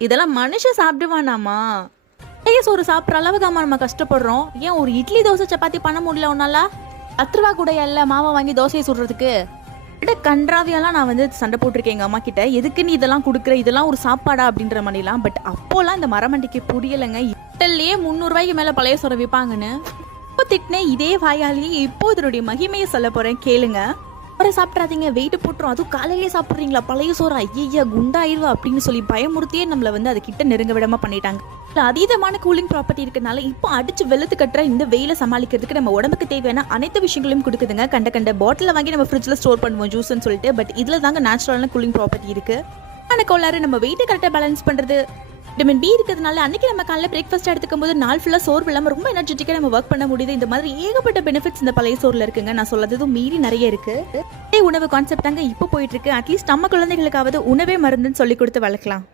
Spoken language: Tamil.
இதெல்லாம் மனுஷன் சாப்பிடுவானாமா? சோறு சாப்பிட்ற அளவுக்கு நம்ம கஷ்டப்படுறோம். ஏன் ஒரு இட்லி தோசை சப்பாத்தி பண்ண முடியல உன்னால? 10 ரூபா கூட இல்ல மாவை வாங்கி தோசையை சுடுறதுக்கு. கன்றாவியெல்லாம் நான் சண்டை போட்டிருக்கேன் எங்க அம்மா கிட்ட. எதுக்கு நீ இதெல்லாம் கொடுக்குற, இதெல்லாம் ஒரு சாப்பாடா அப்படின்ற மாதிரிலாம். பட் அப்போலாம் இந்த மரமண்டிக்கு புரியலைங்க. இட்டல்லையே 300 ரூபாய்க்கு மேல பழைய சோறை விற்பாங்கன்னு இப்போ திட்டினேன். இதே வாயாலேயே இப்போ இதனுடைய மகிமையை சொல்ல போறேன், கேளுங்க. சோறை சாப்பிட்றாதீங்க, வெயிட் போட்டுரும், அதுவும் காலையிலேயே சாப்பிட்றீங்களா பழைய சோறா, ஐயா குண்டாயிருவா அப்படின்னு சொல்லி பயமுறுத்தியே நம்மளை அது கிட்ட நெருங்க விடாம பண்ணிட்டாங்க. அதீதமான கூலிங் ப்ராப்பர்ட்டி இருக்கனால இப்போ அடிச்சு வெளுத்து கட்டுற இந்த வெயில சமாளிக்கிறதுக்கு நம்ம உடம்புக்கு தேவையான அனைத்து விஷயங்களையும் கொடுக்குதுங்க. கண்ட பாட்டில வாங்கி நம்ம ஃப்ரிட்ஜ்ல ஸ்டோர் பண்ணுவோம் ஜூஸ்ன்னு சொல்லிட்டு. பட் இதுல தாங்க நேச்சுரலான கூலிங் ப்ராப்பர்ட்டி இருக்கு. ஆனா கோளாறு நம்ம வெயிட்டை கரெக்டாக பேலன்ஸ் பண்றது. விட்டமின் பி இருக்கிறதுனால அன்னைக்கு நம்ம காலையில் பிரேக்ஃபாஸ்ட் எடுத்துக்கும் போது நாள் ஃபுல்லாக சோர்வு இல்லாமல் ரொம்ப எனர்ஜெட்டிக்காக நம்ம ஒர்க் பண்ண முடியுது. இந்த மாதிரி ஏகப்பட்ட பெனிஃபிட்ஸ் இந்த பழைய சோறில் இருக்குங்க. நான் சொல்லதும் மீறி நிறைய இருக்கு. உணவு கான்செப்ட் தாங்க இப்போ போயிட்டு இருக்கு. அட்லீஸ்ட் நம்ம குழந்தைகளுக்காவது உணவே மருந்துன்னு சொல்லி கொடுத்து வளர்க்கலாம்.